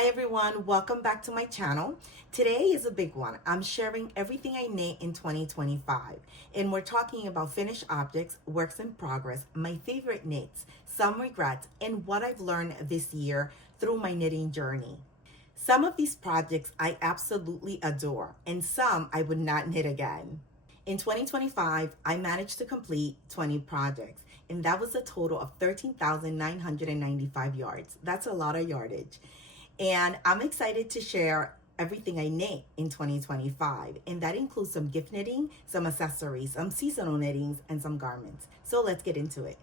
Hi everyone, welcome back to my channel. Today is a big one. I'm sharing everything I knit in 2025, and we're talking about finished objects, works in progress, my favorite knits, some regrets, and what I've learned this year through my knitting journey. Some of these projects I absolutely adore, and some I would not knit again. In 2025, I managed to complete 20 projects, and that was a total of 13,995 yards. That's a lot of yardage. And I'm excited to share everything I knit in 2025. And that includes some gift knitting, some accessories, some seasonal knittings, and some garments. So let's get into it.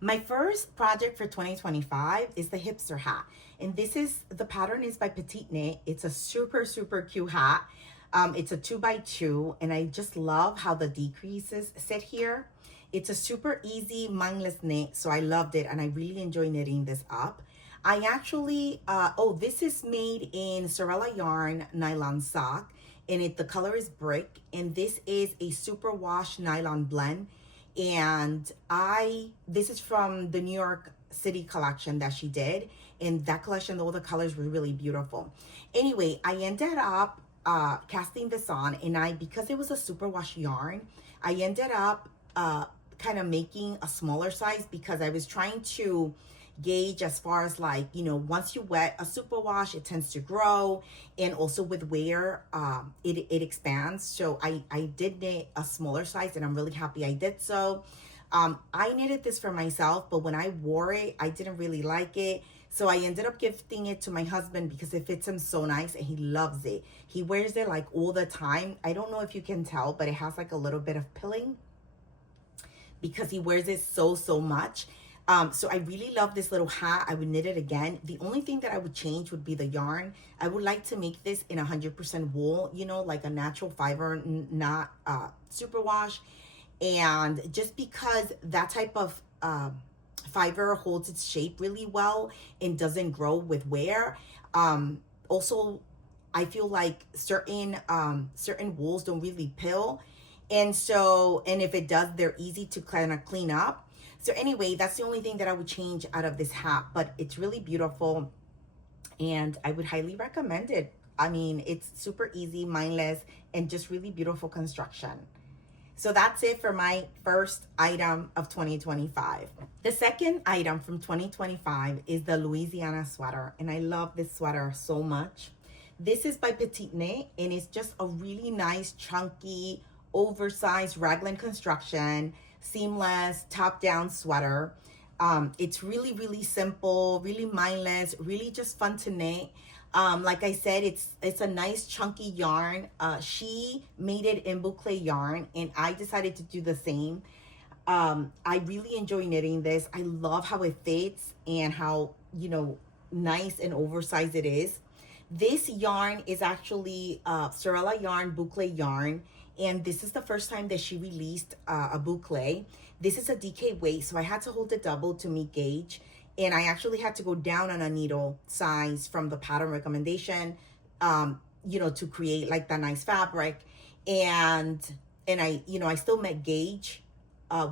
My first project for 2025 is the Hipster Hat. And the pattern is by Petite Knit. It's a super cute hat. It's a 2x2, and I just love how the decreases sit here. It's a super easy, mindless knit, so I loved it, and I really enjoy knitting this up. I actually, this is made in Sorella yarn nylon sock, and the color is brick, and this is a superwash nylon blend, and this is from the New York City collection that she did, and that collection, all the colors were really beautiful. Anyway, I ended up casting this on, and because it was a superwash yarn, I ended up kind of making a smaller size because I was trying to gauge as far as once you wet a superwash, it tends to grow, and also with wear it expands. So I did knit a smaller size, and I'm really happy I did so. I knitted this for myself, but when I wore it, I didn't really like it, so I ended up gifting it to my husband because it fits him so nice and he loves it. He wears it like all the time. I don't know if you can tell, but it has like a little bit of pilling because he wears it so much. So I really love this little hat. I would knit it again. The only thing that I would change would be the yarn. I would like to make this in 100% wool, like a natural fiber, not superwash. And just because that type of fiber holds its shape really well and doesn't grow with wear. Also, I feel like certain wools don't really pill. And if it does, they're easy to kind of clean up. So anyway, that's the only thing that I would change out of this hat, but it's really beautiful and I would highly recommend it. I mean, it's super easy, mindless, and just really beautiful construction. So that's it for my first item of 2025. The second item from 2025 is the Louisiana Sweater, and I love this sweater so much. This is by Petite Knit, and it's just a really nice, chunky, oversized raglan construction, seamless top-down sweater. It's really simple, really mindless, really just fun to knit. Like I said, it's a nice chunky yarn. She made it in boucle yarn, and I decided to do the same. I really enjoy knitting this. I love how it fits and how nice and oversized it is. This yarn is actually Sorella yarn boucle yarn, and this is the first time that she released a boucle. This is a DK weight, so I had to hold it double to meet gauge, and I actually had to go down on a needle size from the pattern recommendation, to create like that nice fabric, and I still met gauge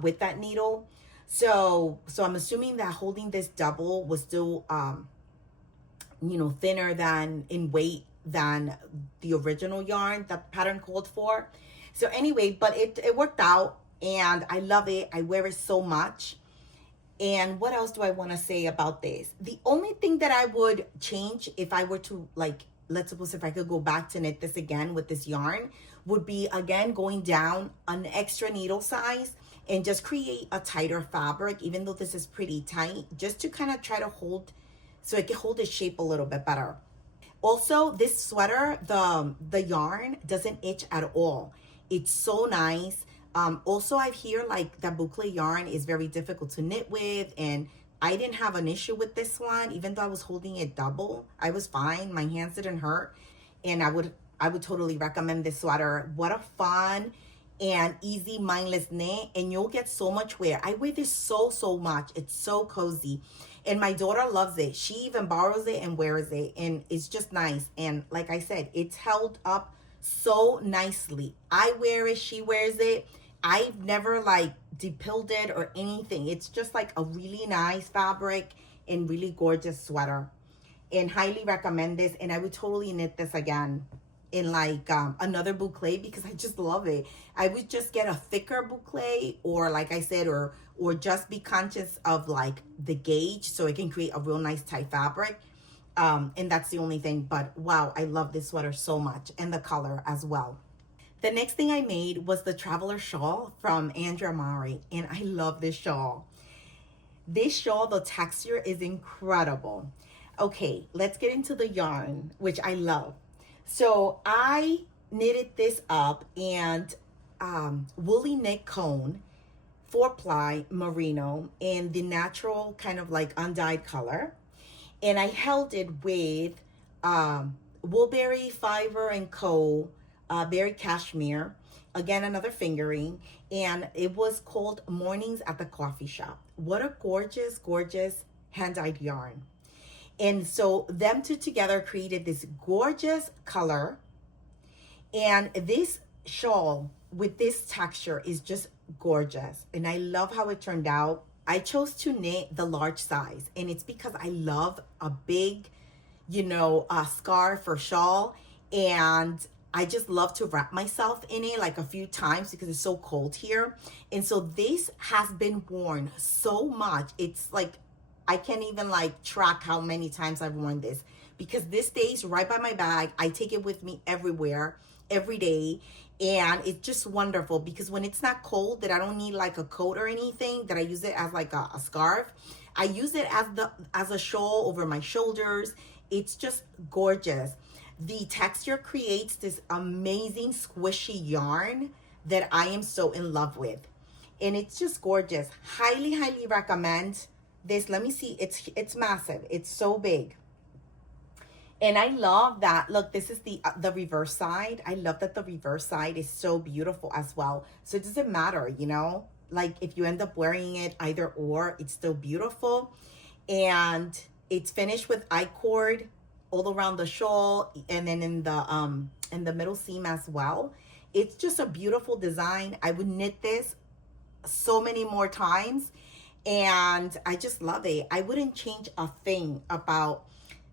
with that needle. So I'm assuming that holding this double was still thinner than in weight than the original yarn that the pattern called for. So anyway, but it worked out, and I love it. I wear it so much. And what else do I want to say about this? The only thing that I would change if I were to, let's suppose if I could go back to knit this again with this yarn, would be again going down an extra needle size and just create a tighter fabric, even though this is pretty tight, just to kind of try to hold, so it can hold its shape a little bit better. Also, this sweater, the yarn doesn't itch at all. It's so nice. Also, I hear that boucle yarn is very difficult to knit with, and I didn't have an issue with this one. Even though I was holding it double, I was fine. My hands didn't hurt, and I would totally recommend this sweater. What a fun and easy, mindless knit, and you'll get so much wear. I wear this so much. It's so cozy. And my daughter loves it. She even borrows it and wears it, and it's just nice. And like I said, it's held up so nicely. I wear it, she wears it. I've never depilled it or anything. It's just like a really nice fabric and really gorgeous sweater. and highly recommend this. And I would totally knit this again in like another boucle because I just love it. I would just get a thicker boucle, or like I said, or just be conscious of like the gauge so it can create a real nice tight fabric. And that's the only thing. But wow, I love this sweater so much, and the color as well. The next thing I made was the Traveler Shawl from Andrea Mari, and I love this shawl. This shawl, the texture is incredible. Okay, let's get into the yarn, which I love. So I knitted this up, and woolly knit cone, 4-ply merino in the natural kind of like undyed color. And I held it with Woolberry Fiber and Co. Berry Cashmere. Again, another fingering. And it was called Mornings at the Coffee Shop. What a gorgeous, gorgeous hand-dyed yarn. And so them two together created this gorgeous color. And this shawl with this texture is just gorgeous. And I love how it turned out. I chose to knit the large size, and it's because I love a big, scarf or shawl, and I just love to wrap myself in it like a few times because it's so cold here. And so this has been worn so much. It's like, I can't even like track how many times I've worn this because this stays right by my bag. I take it with me everywhere, every day. And it's just wonderful because when it's not cold, that I don't need like a coat or anything, that I use it as like a scarf. I use it as a shawl over my shoulders. It's just gorgeous. The texture creates this amazing squishy yarn that I am so in love with. And it's just gorgeous. Highly, highly recommend this. Let me see. It's massive. It's so big. And I love that. Look, this is the reverse side. I love that the reverse side is so beautiful as well. So it doesn't matter, like if you end up wearing it either or, it's still beautiful. And it's finished with I-cord all around the shawl and then in the middle seam as well. It's just a beautiful design. I would knit this so many more times, and I just love it. I wouldn't change a thing about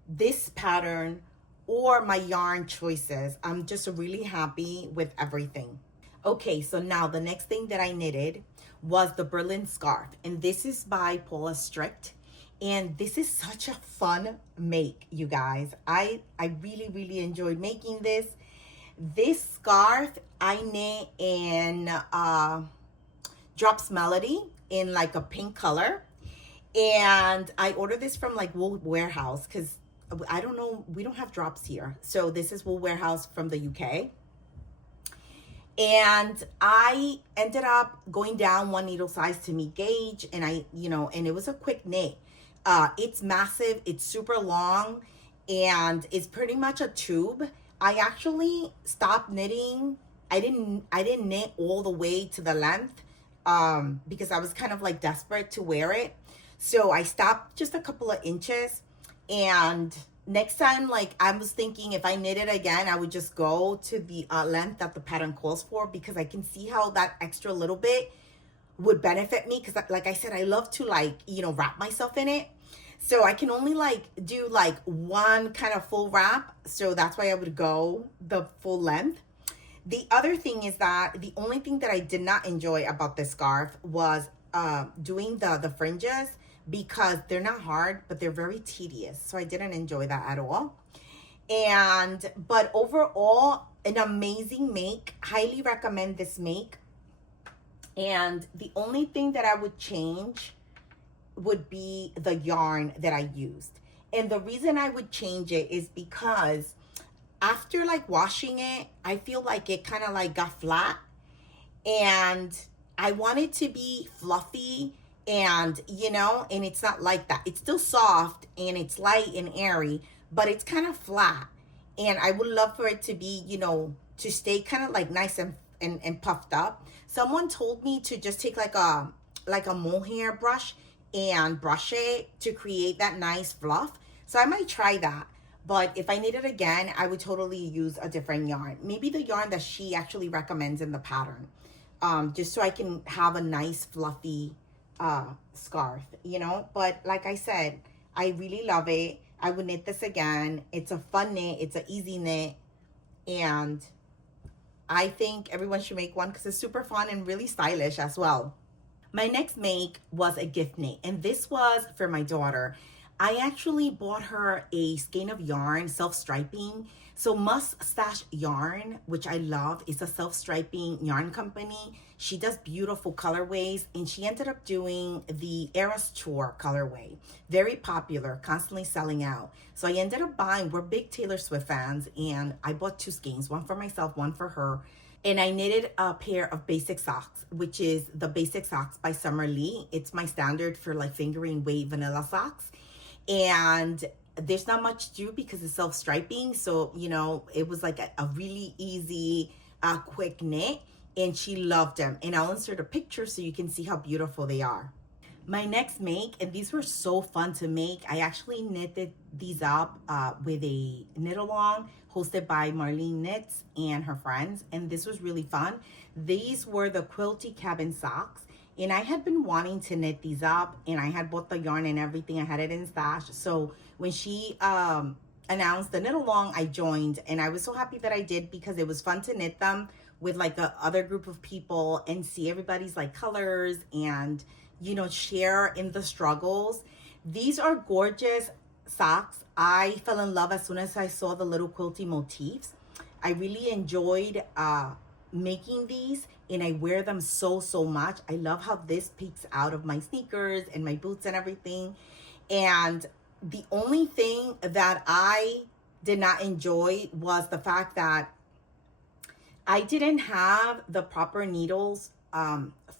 this pattern or my yarn choices. I'm just really happy with everything. Okay, so now the next thing that I knitted was the Berlin scarf, and this is by Paula Strict. And this is such a fun make, you guys. I really, really enjoyed making this. This scarf I knit in Drops Melody in like a pink color. And I ordered this from like Wool Warehouse because I don't know, we don't have drops here. So this is Wool Warehouse from the UK. And I ended up going down one needle size to meet gauge, and and it was a quick knit. It's massive, it's super long, and it's pretty much a tube. I actually stopped knitting. I didn't knit all the way to the length because I was kind of like desperate to wear it. So I stopped just a couple of inches, and next time, like I was thinking if I knit it again, I would just go to the length that the pattern calls for, because I can see how that extra little bit would benefit me, because like I said, I love to like, wrap myself in it. So I can only like do like one kind of full wrap. So that's why I would go the full length. The other thing is that the only thing that I did not enjoy about this scarf was doing the fringes, because they're not hard, but they're very tedious. So I didn't enjoy that at all. But overall, an amazing make. Highly recommend this make. And the only thing that I would change would be the yarn that I used. And the reason I would change it is because after like washing it, I feel like it kind of like got flat, and I want it to be fluffy, and and it's not like that. It's still soft and it's light and airy, but it's kind of flat. And I would love for it to be, to stay kind of like nice and puffed up. Someone told me to just take like a mohair brush and brush it to create that nice fluff. So I might try that. But if I need it again, I would totally use a different yarn. Maybe the yarn that she actually recommends in the pattern. Just so I can have a nice fluffy scarf, But like I said, I really love it. I would knit this again. It's a fun knit. It's an easy knit. And I think everyone should make one because it's super fun and really stylish as well. My next make was a gift knit, and this was for my daughter. I actually bought her a skein of yarn, self-striping. So Mustache Yarn, which I love, is a self-striping yarn company. She does beautiful colorways, and she ended up doing the Eras Tour colorway. Very popular, constantly selling out. So I ended up buying, we're big Taylor Swift fans, and I bought 2 skeins, one for myself, one for her. And I knitted a pair of basic socks, which is the Basic Socks by Summer Lee. It's my standard for like fingering weight vanilla socks. And there's not much to do because it's self-striping. So, you know, it was like a really easy, quick knit. And she loved them. And I'll insert a picture so you can see how beautiful they are. My next make, and these were so fun to make. I actually knitted these up with a knit along hosted by Marlene Knits and her friends. And this was really fun. These were the Quilty cabin socks. And I had been wanting to knit these up, and I had bought the yarn and everything. I had it in stash. So when she announced the knit along, I joined, and I was so happy that I did because it was fun to knit them with like a other group of people and see everybody's like colors and, you know, share in the struggles. These are gorgeous socks. I fell in love as soon as I saw the little quilty motifs. I really enjoyed making these, and I wear them so much. I love how this peeks out of my sneakers and my boots and everything. And the only thing that I did not enjoy was the fact that I didn't have the proper needles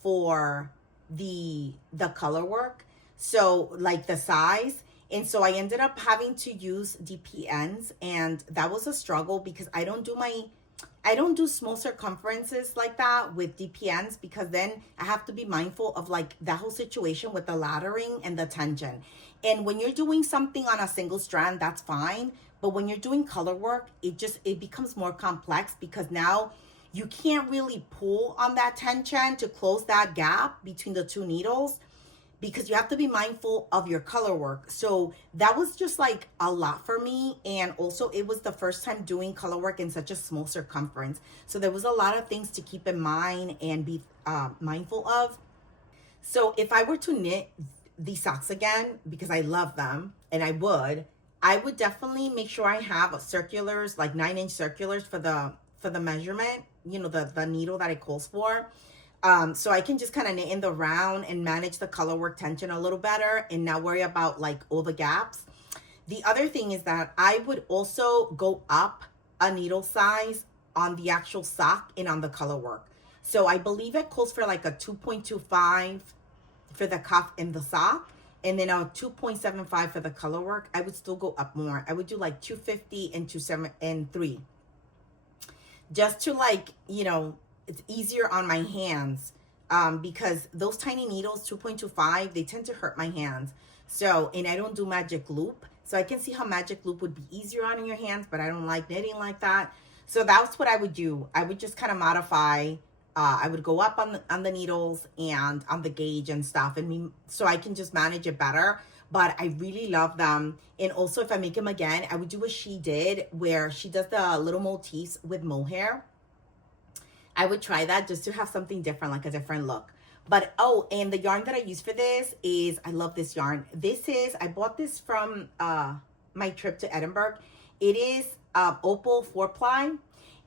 for the color work, so like the size. And so I ended up having to use DPNs, and that was a struggle because I don't do small circumferences like that with DPNs, because then I have to be mindful of like that whole situation with the laddering and the tension. And when you're doing something on a single strand, that's fine. But when you're doing color work, it becomes more complex because now you can't really pull on that tension to close that gap between the 2 needles, because you have to be mindful of your color work. So that was just like a lot for me. And also it was the first time doing color work in such a small circumference. So there was a lot of things to keep in mind and be mindful of. So if I were to knit these socks again, because I love them, and I would definitely make sure I have circulars, like 9-inch circulars for the measurement, you know, the needle that it calls for. So I can just kind of knit in the round and manage the color work tension a little better and not worry about like all the gaps. The other thing is that I would also go up a needle size on the actual sock and on the color work. So I believe it calls for like a 2.25 for the cuff and the sock, and then a 2.75 for the color work. I would still go up more. I would do like 250 and 2.7 and 3. Just to like, you know, it's easier on my hands because those tiny needles, 2.25, they tend to hurt my hands. So, and I don't do magic loop. So I can see how magic loop would be easier on your hands, but I don't like knitting like that. So that's what I would do. I would just kind of modify. I would go up on the needles and on the gauge and stuff, so I can just manage it better. But I really love them. And also if I make them again, I would do what she did, where she does the little motifs with mohair. I would try that just to have something different, like a different look. But, oh, and the yarn that I use for this is, I love this yarn. I bought this from my trip to Edinburgh. It is Opal 4-ply,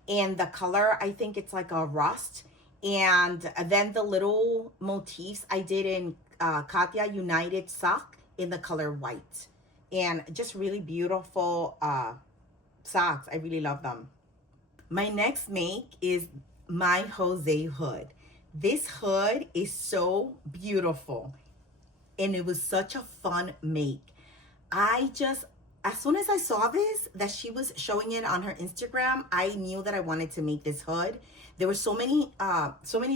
and the color, I think it's like a rust. And then the little motifs I did in Katya United sock in the color white. And just really beautiful socks. I really love them. My next make is my Jose hood. This hood is so beautiful, and it was such a fun make. As soon as I saw this, that she was showing it on her Instagram, I knew that I wanted to make this hood. There were so many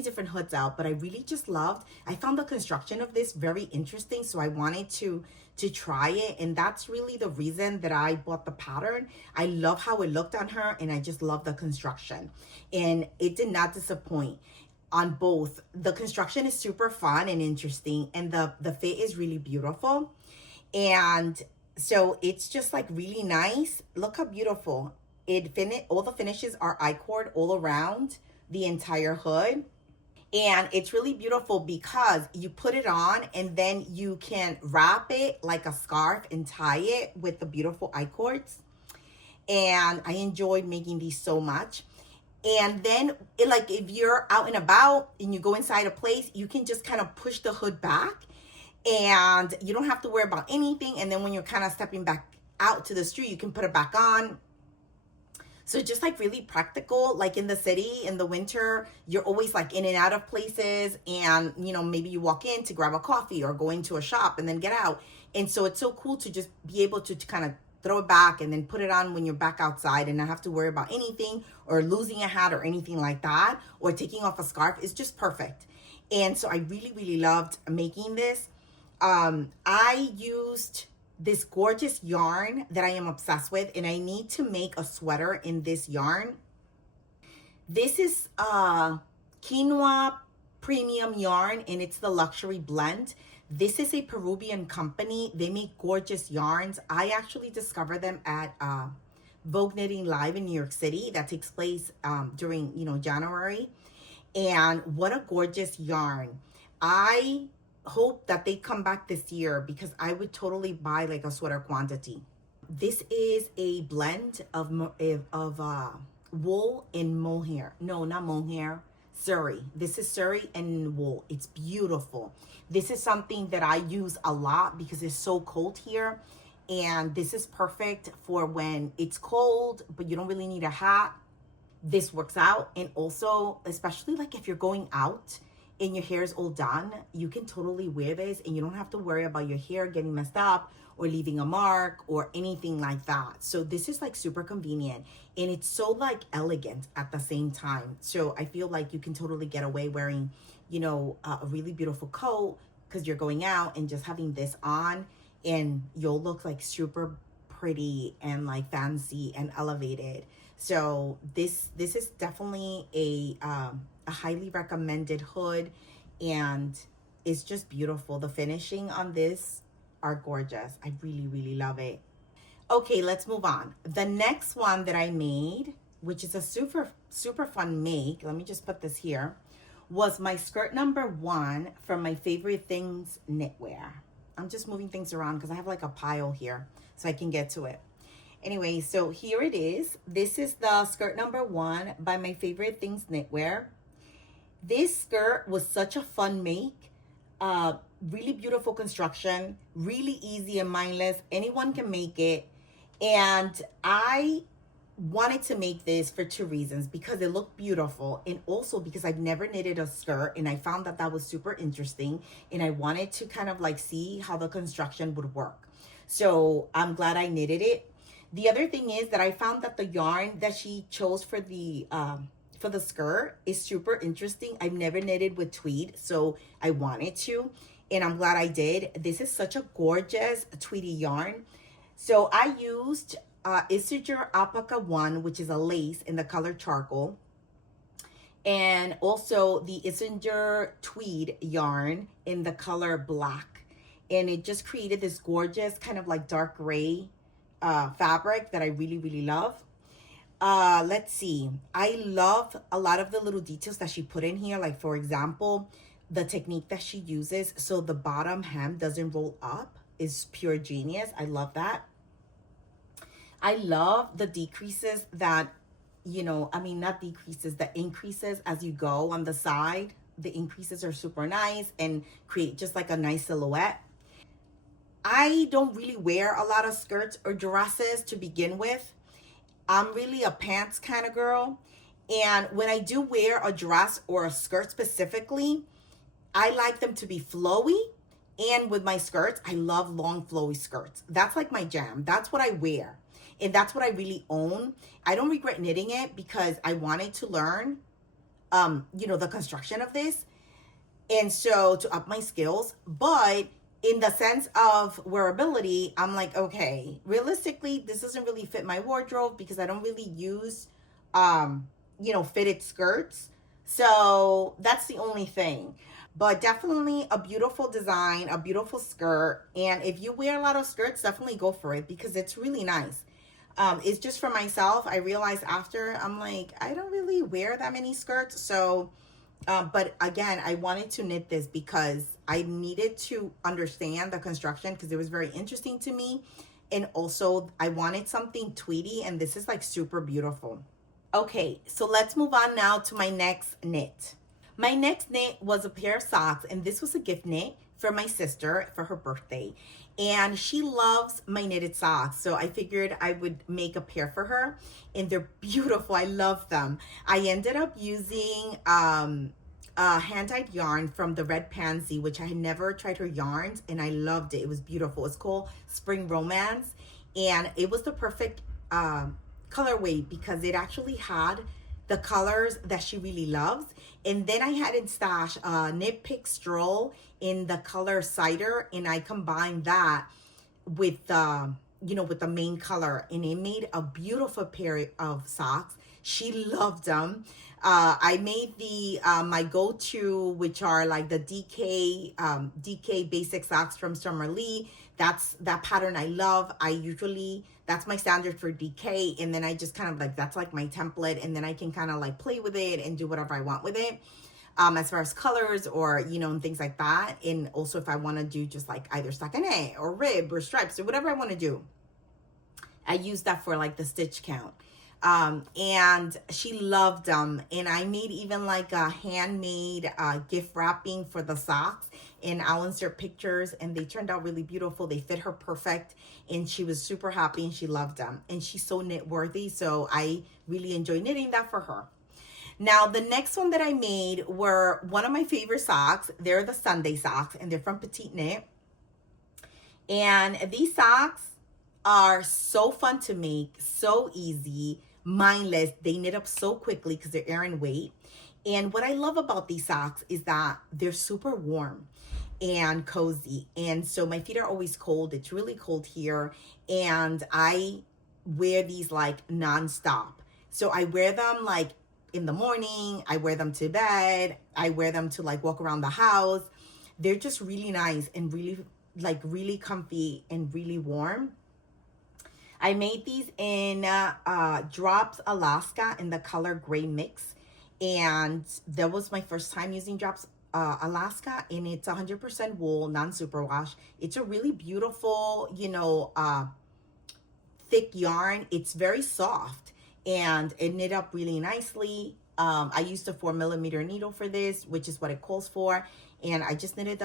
different hoods out, but I really just I found the construction of this very interesting, so I wanted to try it, and that's really the reason that I bought the pattern. I love how it looked on her, and I just love the construction, and it did not disappoint on both. The construction is super fun and interesting, and the fit is really beautiful. And So it's just like really nice. Look how beautiful. All the finishes are I-cord all around the entire hood. And it's really beautiful because you put it on and then you can wrap it like a scarf and tie it with the beautiful I-cords. And I enjoyed making these so much. And then like if you're out and about and you go inside a place, you can just kind of push the hood back and you don't have to worry about anything. And then when you're kind of stepping back out to the street, you can put it back on. So just like really practical, like in the city in the winter, you're always like in and out of places, and maybe you walk in to grab a coffee or go into a shop and then get out. And so it's so cool to just be able to kind of throw it back and then put it on when you're back outside and not have to worry about anything or losing a hat or anything like that, or taking off a scarf. It's just perfect. And so I really, really loved making this. I used this gorgeous yarn that I am obsessed with, and I need to make a sweater in this yarn. This is quinoa premium yarn, and it's the luxury blend. This is a Peruvian company. They make gorgeous yarns. I actually discovered them at Vogue Knitting Live in New York City. That takes place during January. And what a gorgeous yarn. I hope that they come back this year because I would totally buy like a sweater quantity. This is a blend of wool and mohair. No, not mohair. Surrey. This is Surrey and wool. It's beautiful. This is something that I use a lot because it's so cold here. And this is perfect for when it's cold, but you don't really need a hat. This works out. And also, especially like if you're going out and your hair is all done, you can totally wear this and you don't have to worry about your hair getting messed up or leaving a mark or anything like that. So this is like super convenient, and it's so like elegant at the same time. So I feel like you can totally get away wearing, a really beautiful coat because you're going out, and just having this on and you'll look like super pretty and like fancy and elevated. So this is definitely a highly recommended hood, and it's just beautiful. The finishing on this are gorgeous. I really, really love it. Okay, let's move on. The next one that I made, which is a super, super fun make, let me just put this here, was my skirt number 1 from my Favorite Things knitwear. I'm just moving things around because I have like a pile here so I can get to it. Anyway, so here it is. This is the skirt number 1 by my Favorite Things knitwear. This skirt was such a fun make. Really beautiful construction, really easy and mindless. Anyone can make it. And I wanted to make this for 2 reasons: because it looked beautiful, and also because I've never knitted a skirt and I found that was super interesting, and I wanted to kind of like see how the construction would work. So I'm glad I knitted it. The other thing is that I found that the yarn that she chose for the skirt is super interesting. I've never knitted with tweed, so I wanted to, and I'm glad I did. This is such a gorgeous tweedy yarn. So I used Isager Alpaca 1, which is a lace in the color charcoal, and also the Isager tweed yarn in the color black. And it just created this gorgeous kind of like dark gray fabric that I really, really love. Let's see. I love a lot of the little details that she put in here. Like, for example, the technique that she uses so the bottom hem doesn't roll up is pure genius. I love that. I love the decreases that, not decreases, the increases as you go on the side. The increases are super nice and create just like a nice silhouette. I don't really wear a lot of skirts or dresses to begin with. I'm really a pants kind of girl. And when I do wear a dress or a skirt specifically, I like them to be flowy. And with my skirts, I love long flowy skirts. That's like my jam. That's what I wear. And that's what I really own. I don't regret knitting it because I wanted to learn, the construction of this. And so to up my skills. But in the sense of wearability, I'm like, okay, realistically, this doesn't really fit my wardrobe because I don't really use, fitted skirts. So that's the only thing. But definitely a beautiful design, a beautiful skirt. And if you wear a lot of skirts, definitely go for it because it's really nice. It's just for myself. I realized after, I'm like, I don't really wear that many skirts. So, but again, I wanted to knit this because I needed to understand the construction because it was very interesting to me. And also I wanted something tweedy, and this is like super beautiful. Okay, so let's move on now to my next knit. My next knit was a pair of socks, and this was a gift knit for my sister for her birthday. And she loves my knitted socks, so I figured I would make a pair for her, and they're beautiful. I love them. I ended up using hand-dyed yarn from the Red Pansy, which I had never tried her yarns, and I loved it. It was beautiful. It's called Spring Romance, and it was the perfect colorway because it actually had the colors that she really loves. And then I had in stash Knit Pick Stroll in the color Cider, and I combined that with with the main color, and it made a beautiful pair of socks. She loved them. I made the my go-to, which are like the DK basic socks from Summer Lee. That pattern I love. That's my standard for DK, and then I just kind of like, that's like my template, and then I can kind of like play with it and do whatever I want with it, as far as colors or and things like that. And also if I want to do just like either stockinette or rib or stripes or whatever I want to do, I use that for like the stitch count. And she loved them, and I made even like a handmade gift wrapping for the socks, and I'll insert pictures, and they turned out really beautiful. They fit her perfect, and she was super happy, and she loved them, and she's so knit worthy, so I really enjoy knitting that for her. Now the next one that I made were one of my favorite socks. They're the Sunday socks, and they're from Petite Knit, and these socks are so fun to make, so easy, mindless. They knit up so quickly because they're Aran weight. And what I love about these socks is that they're super warm and cozy. And so my feet are always cold. It's really cold here. And I wear these like nonstop. So I wear them like in the morning. I wear them to bed. I wear them to like walk around the house. They're just really nice and really comfy and really warm. I made these in Drops Alaska in the color gray mix, and that was my first time using Drops Alaska, and it's 100% wool, non-superwash. It's a really beautiful, thick yarn. It's very soft, and it knit up really nicely. I used a 4mm needle for this, which is what it calls for, and I just knitted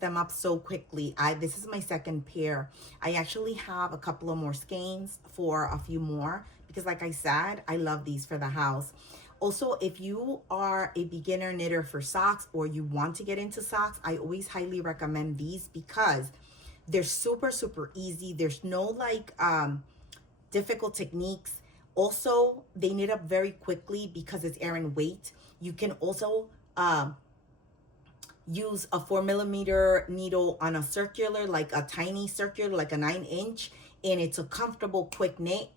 them up so quickly. This is my second pair. I actually have a couple of more skeins for a few more because, like I said, I love these for the house. Also, if you are a beginner knitter for socks or you want to get into socks, I always highly recommend these because they're super easy. There's no like difficult techniques. Also, they knit up very quickly because it's Aran weight. You can also use a 4mm needle on a circular, like a tiny circular, like a 9-inch, and it's a comfortable quick knit.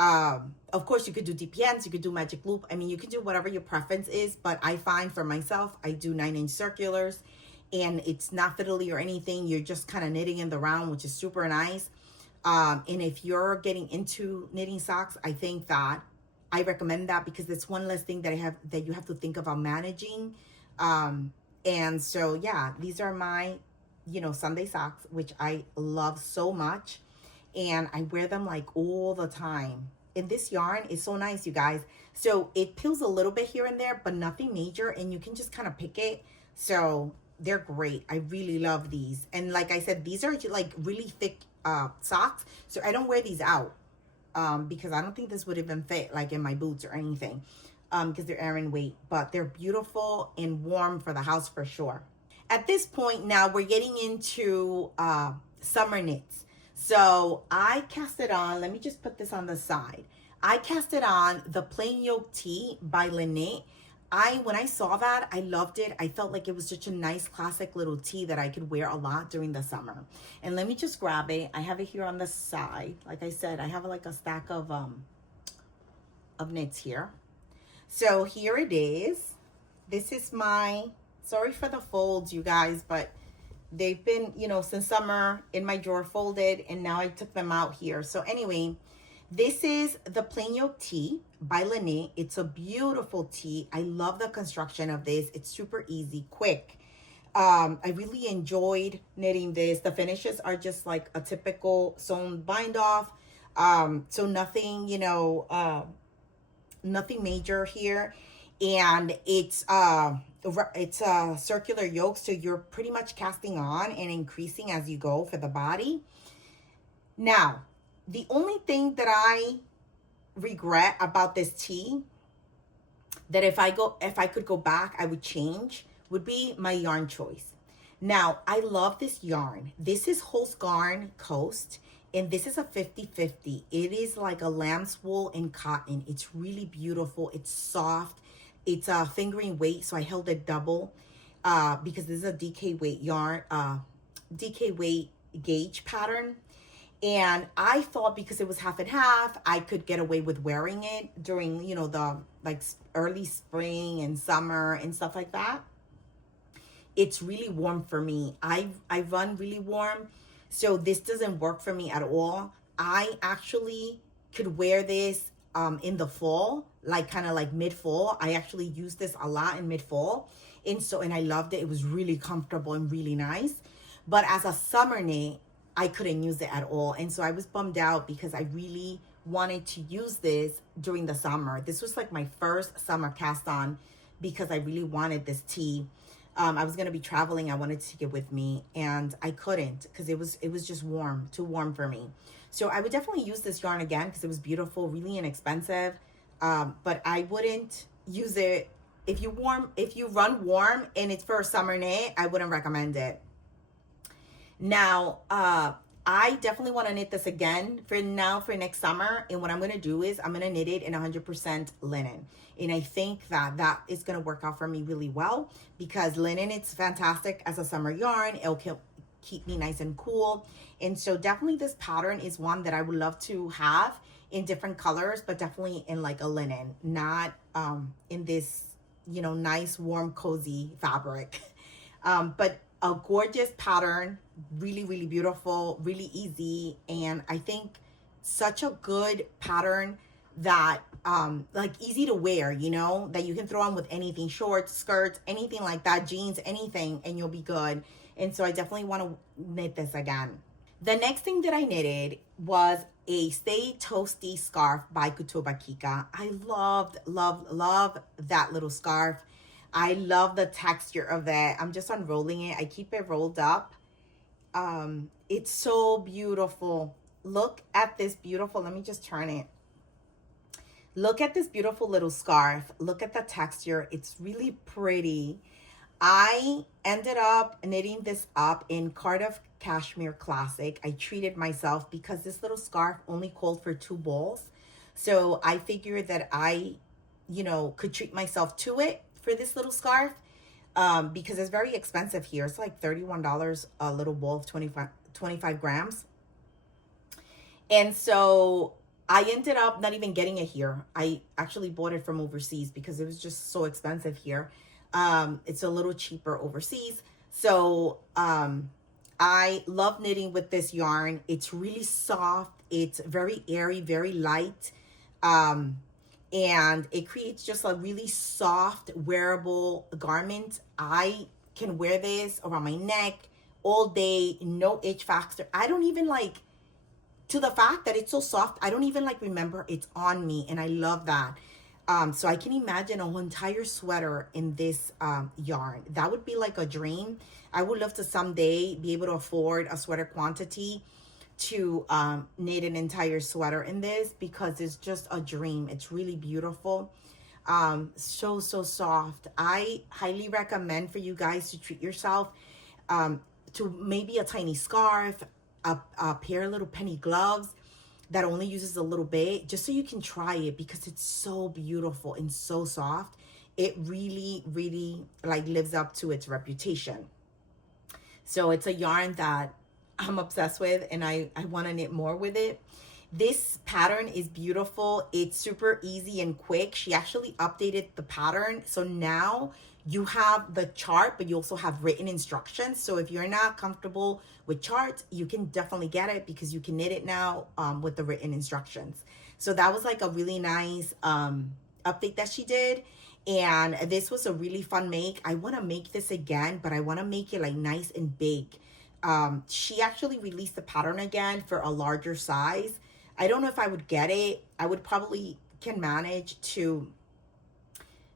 Of course you could do DPNs, you could do magic loop. I mean, you can do whatever your preference is, but I find for myself, I do 9-inch circulars, and it's not fiddly or anything. You're just kind of knitting in the round, which is super nice. And if you're getting into knitting socks, I think that I recommend that because it's one less thing that you have to think about managing. And so, yeah, these are my, Sunday socks, which I love so much. And I wear them like all the time. And this yarn is so nice, you guys. So it peels a little bit here and there, but nothing major. And you can just kind of pick it. So they're great. I really love these. And like I said, these are like really thick socks. So I don't wear these out because I don't think this would even fit like in my boots or anything. Because they're Aran weight, but they're beautiful and warm for the house for sure. At this point now, we're getting into summer knits. So I casted on, let me just put this on the side. I casted on the Plain Yoke Tee by Lynette. When I saw that, I loved it. I felt like it was such a nice classic little tee that I could wear a lot during the summer. And let me just grab it. I have it here on the side. Like I said, I have like a stack of knits here. So here it is. This is my Sorry for the folds, you guys, but they've been, you know, since summer in my drawer folded, and now I took them out here. So anyway, this is the Plain Yoke Tee by Lene. It's a beautiful tee. I love the construction of this. It's super easy, quick. I really enjoyed knitting this. The finishes are just like a typical sewn bind off. So nothing, you know, nothing major here. And it's circular yoke, so you're pretty much casting on and increasing as you go for the body. Now, the only thing that I regret about this tee, that if I could go back, I would change, would be my yarn choice. Now, I love this yarn. This is Holzgarn Coast, and this is a 50-50. It is like a lamb's wool and cotton. It's really beautiful. It's soft. It's a fingering weight, so I held it double because this is a DK weight yarn, DK weight gauge pattern. And I thought because it was half and half, I could get away with wearing it during, you know, the like early spring and summer and stuff like that. It's really warm for me. I run really warm, so this doesn't work for me at all. I actually could wear this in the fall, like kind of like mid-fall. I actually use this a lot in mid-fall, and I loved it. It was really comfortable and really nice. But as a summer knit, I couldn't use it at all, and so I was bummed out because I really wanted to use this during the summer. This was like my first summer cast on because I really wanted this tee. I was gonna be traveling. I wanted to take it with me, and I couldn't because it was just warm, too warm for me. So I would definitely use this yarn again because it was beautiful, really inexpensive. But I wouldn't use it if you run warm and it's for a summer knit. I wouldn't recommend it. Now, I definitely want to knit this again for next summer. And what I'm going to do is I'm going to knit it in 100% linen. And I think that is going to work out for me really well because linen, it's fantastic as a summer yarn. It'll keep me nice and cool. And so definitely this pattern is one that I would love to have in different colors, but definitely in like a linen, not in this, you know, nice, warm, cozy fabric. But a gorgeous pattern, really, really beautiful, really easy. And I think such a good pattern that like easy to wear, you know, that you can throw on with anything, shorts, skirts, anything like that, jeans, anything, and you'll be good. And so I definitely want to knit this again. The next thing that I knitted was a Stay Toasty scarf by Kutoba Kika. I love that little scarf. I love the texture of that. I'm just unrolling it. I keep it rolled up. It's so beautiful. Look at this beautiful, let me just turn it. Look at this beautiful little scarf. Look at the texture. It's really pretty. I ended up knitting this up in Cardiff Cashmere Classic. I treated myself because this little scarf only called for 2 balls. So I figured that I, you know, could treat myself to it for this little scarf because it's very expensive here. It's like $31 a little ball of 25 grams. And so I ended up not even getting it here. I actually bought it from overseas because it was just so expensive here. It's a little cheaper overseas. So I love knitting with this yarn. It's really soft. It's very airy, very light. And it creates just a really soft, wearable garment. I can wear this around my neck all day, no itch factor. I don't even like, to the fact that it's so soft, I don't even like remember it's on me, and I love that. So I can imagine a whole entire sweater in this yarn. That would be like a dream. I would love to someday be able to afford a sweater quantity to knit an entire sweater in this because it's just a dream. It's really beautiful. So soft. I highly recommend for you guys to treat yourself to maybe a tiny scarf, a pair of little penny gloves that only uses a little bit, just so you can try it because it's so beautiful and so soft. It really, really like lives up to its reputation. So it's a yarn that I'm obsessed with, and I want to knit more with it. This pattern is beautiful. It's super easy and quick. She actually updated the pattern. So now you have the chart, but you also have written instructions. So if you're not comfortable with charts, you can definitely get it because you can knit it now with the written instructions. So that was like a really nice update that she did. And this was a really fun make. I want to make this again, but I want to make it like nice and big. She actually released the pattern again for a larger size. I don't know if I would get it. I would probably can manage to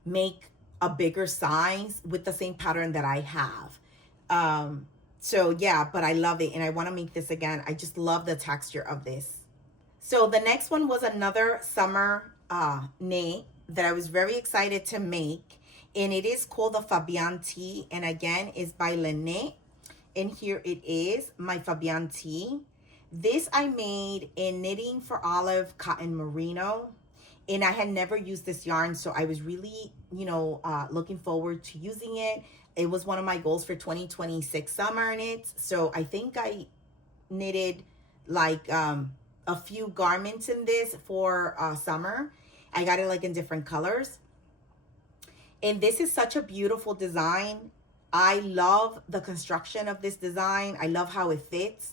make a bigger size with the same pattern that I have. So yeah, but I love it and I want to make this again. I just love the texture of this. So the next one was another summer knit that I was very excited to make, and it is called the Fabienne Tee, and again is by Lynette. And here it is, my Fabienne Tee. This I made in Knitting for Olive Cotton Merino, and I had never used this yarn, so I was really, you know, looking forward to using it. It was one of my goals for 2026 summer knits, so I think I knitted like a few garments in this for summer. I got it like in different colors. And this is such a beautiful design. I love the construction of this design. I love how it fits.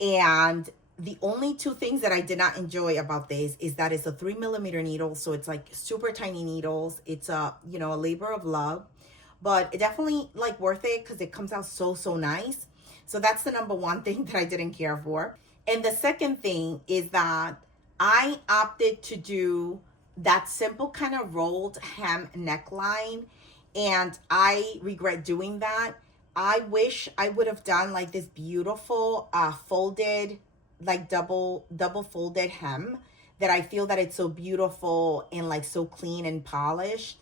And the only two things that I did not enjoy about this is that it's a 3mm needle. So it's like super tiny needles. It's a, you know, a labor of love, but it definitely like worth it because it comes out so, so nice. So that's the number one thing that I didn't care for. And the second thing is that I opted to do that simple kind of rolled hem neckline, and I regret doing that. I wish I would have done like this beautiful folded, like double folded hem that I feel that it's so beautiful and like so clean and polished.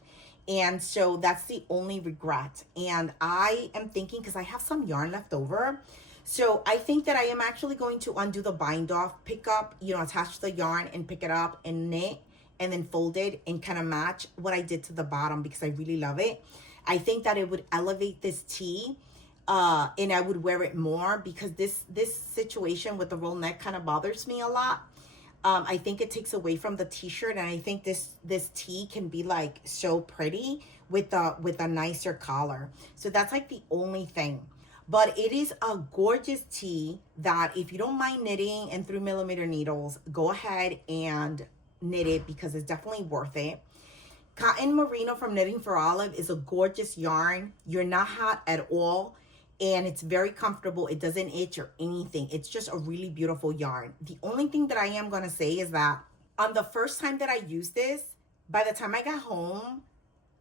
And so that's the only regret. And I am thinking, because I have some yarn left over, so I think that I am actually going to undo the bind off, pick up, you know, attach the yarn and pick it up and knit and then fold it and kind of match what I did to the bottom because I really love it. I think that it would elevate this tee and I would wear it more because this situation with the roll neck kind of bothers me a lot. I think it takes away from the t-shirt, and I think this tee can be like so pretty with a nicer collar. So that's like the only thing. But it is a gorgeous tee that if you don't mind knitting and 3mm needles, go ahead and knit it because it's definitely worth it. Cotton Merino from Knitting for Olive is a gorgeous yarn. You're not hot at all, and it's very comfortable. It doesn't itch or anything. It's just a really beautiful yarn. The only thing that I am going to say is that on the first time that I used this, by the time I got home,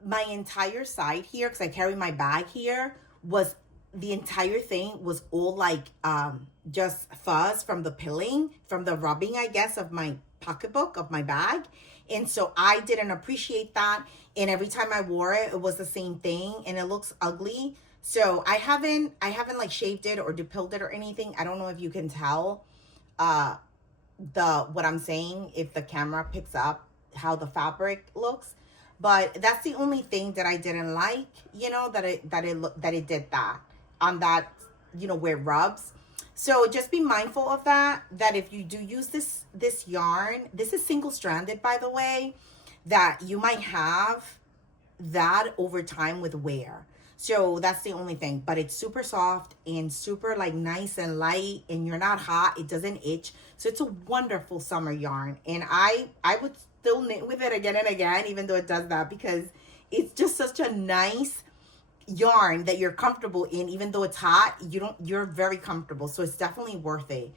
my entire side here, because I carry my bag here, was the entire thing was all like just fuzz from the pilling, from the rubbing, I guess, of my pocketbook of my bag. And so I didn't appreciate that, and every time I wore it, it was the same thing, and it looks ugly. So I haven't like shaved it or depilled it or anything. I don't know if you can tell what I'm saying, if the camera picks up how the fabric looks, but that's the only thing that I didn't like, you know, that it did that on that, you know, where it rubs. So just be mindful of that if you do use this yarn, this is single stranded, by the way, that you might have that over time with wear. So that's the only thing, but it's super soft and super like nice and light, and you're not hot. It doesn't itch. So it's a wonderful summer yarn. And I would still knit with it again and again, even though it does that, because it's just such a nice yarn that you're comfortable in. Even though it's hot, you're very comfortable. So it's definitely worth it.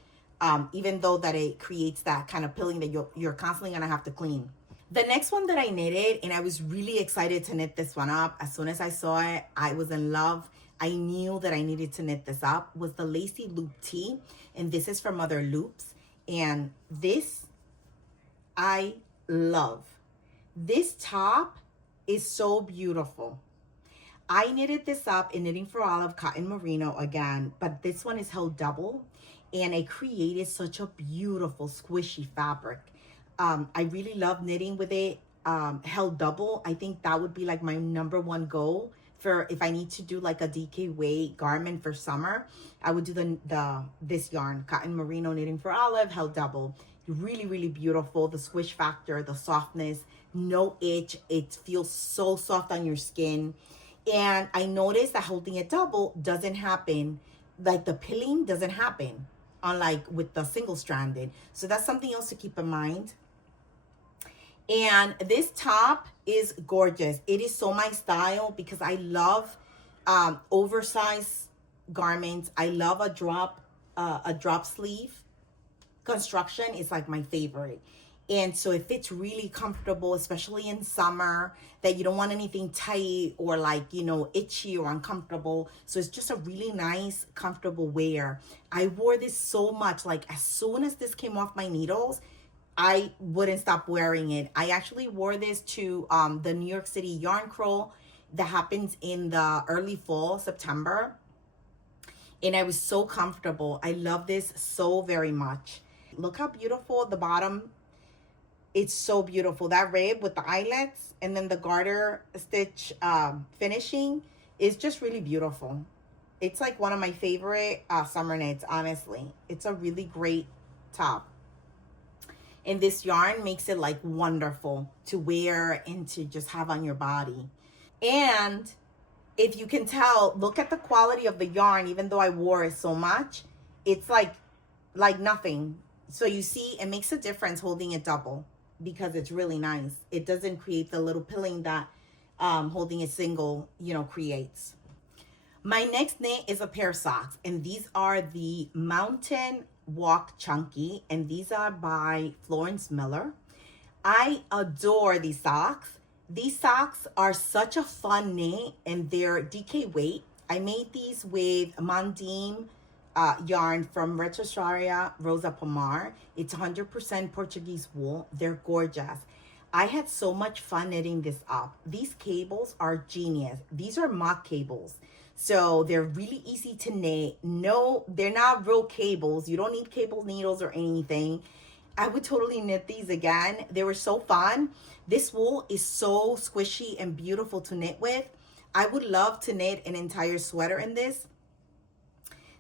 Even though that it creates that kind of pilling that you're constantly gonna have to clean. The next one that I knitted, and I was really excited to knit this one up. As soon as I saw it, I was in love. I knew that I needed to knit this up, was the Lacey Loop Tee. And this is from Mother Loops. And this, I love. This top is so beautiful. I knitted this up in Knitting for Olive Cotton Merino again, but this one is held double, and it created such a beautiful squishy fabric. I really love knitting with it held double. I think that would be like my number one goal for if I need to do like a DK weight garment for summer. I would do this yarn, Cotton Merino Knitting for Olive held double. Really, really beautiful. The squish factor, the softness, no itch. It feels so soft on your skin. And I noticed that holding it double doesn't happen, like the pilling doesn't happen, unlike with the single stranded. So that's something else to keep in mind. And this top is gorgeous. It is so my style because I love oversized garments. I love a drop sleeve construction is like my favorite. And so it fits really comfortable, especially in summer, that you don't want anything tight or like, you know, itchy or uncomfortable. So it's just a really nice, comfortable wear. I wore this so much, like as soon as this came off my needles, I wouldn't stop wearing it. I actually wore this to the New York City yarn crawl that happens in the early fall, September. And I was so comfortable. I love this so very much. Look how beautiful the bottom. It's so beautiful. That rib with the eyelets and then the garter stitch finishing is just really beautiful. It's like one of my favorite summer knits, honestly. It's a really great top. And this yarn makes it like wonderful to wear and to just have on your body. And if you can tell, look at the quality of the yarn. Even though I wore it so much, it's like nothing. So you see, it makes a difference holding it double because it's really nice. It doesn't create the little pilling that holding it single, you know, creates. My next knit is a pair of socks, and these are the Mountain Walk Chunky, and these are by Florence Miller. I adore these socks. These socks are such a fun knit, and they're DK weight. I made these with Mondim yarn from Retrosaria Rosa Pomar. It's 100% Portuguese wool. They're gorgeous. I had so much fun knitting this up. These cables are genius. These are mock cables. So they're really easy to knit. No, they're not real cables. You don't need cable needles or anything. I would totally knit these again. They were so fun. This wool is so squishy and beautiful to knit with. I would love to knit an entire sweater in this.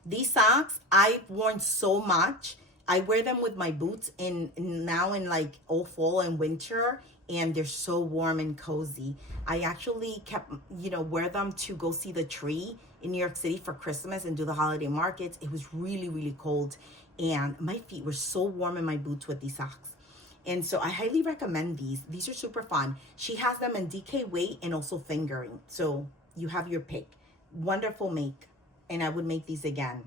These socks, I've worn so much. I wear them with my boots now in like fall and winter, and they're so warm and cozy. I actually kept, you know, wear them to go see the tree in New York City for Christmas and do the holiday markets. It was really, really cold, and my feet were so warm in my boots with these socks. And so I highly recommend these. These are super fun. She has them in DK weight and also fingering. So you have your pick. Wonderful make. And I would make these again.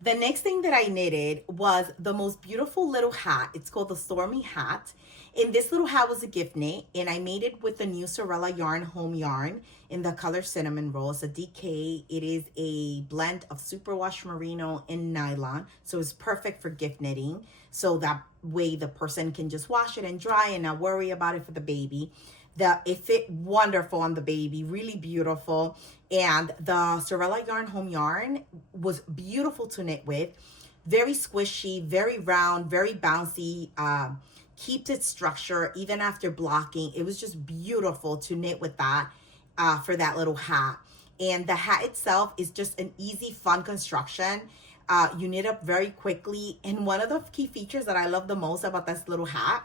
The next thing that I knitted was the most beautiful little hat. It's called the Stormy Hat. And this little hat was a gift knit, and I made it with the new Sorella Yarn Home Yarn in the color Cinnamon Roll. It's a DK. It is a blend of superwash merino and nylon, so it's perfect for gift knitting. So that way the person can just wash it and dry and not worry about it for the baby. It fit wonderful on the baby, really beautiful. And the Sorella Yarn Home Yarn was beautiful to knit with. Very squishy, very round, very bouncy. Keeps its structure even after blocking. It was just beautiful to knit with that for that little hat. And the hat itself is just an easy, fun construction. You knit up very quickly. And one of the key features that I love the most about this little hat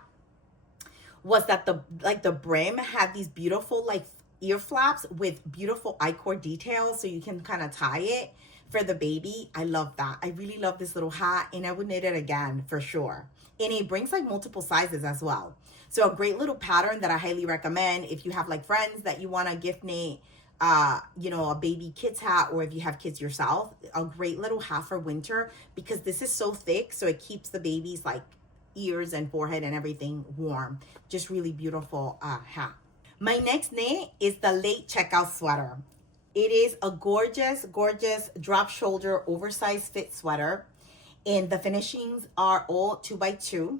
was that the brim had these beautiful like ear flaps with beautiful I-cord details, so you can kind of tie it for the baby. I love that. I really love this little hat, and I would knit it again for sure. And it brings like multiple sizes as well. So a great little pattern that I highly recommend if you have like friends that you want to gift knit, you know, a baby kid's hat, or if you have kids yourself, a great little hat for winter, because this is so thick, so it keeps the baby's like ears and forehead and everything warm. Just really beautiful hat. My next knit is the late checkout sweater. It is a gorgeous, gorgeous drop shoulder oversized fit sweater. And the finishings are all 2x2.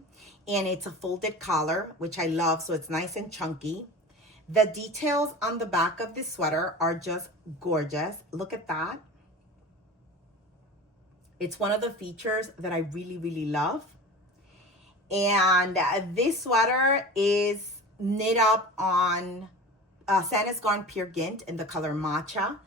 And it's a folded collar, which I love. So it's nice and chunky. The details on the back of this sweater are just gorgeous. Look at that. It's one of the features that I really, really love. And this sweater is knit up on Santa's Garn Pure Gint in the color Matcha.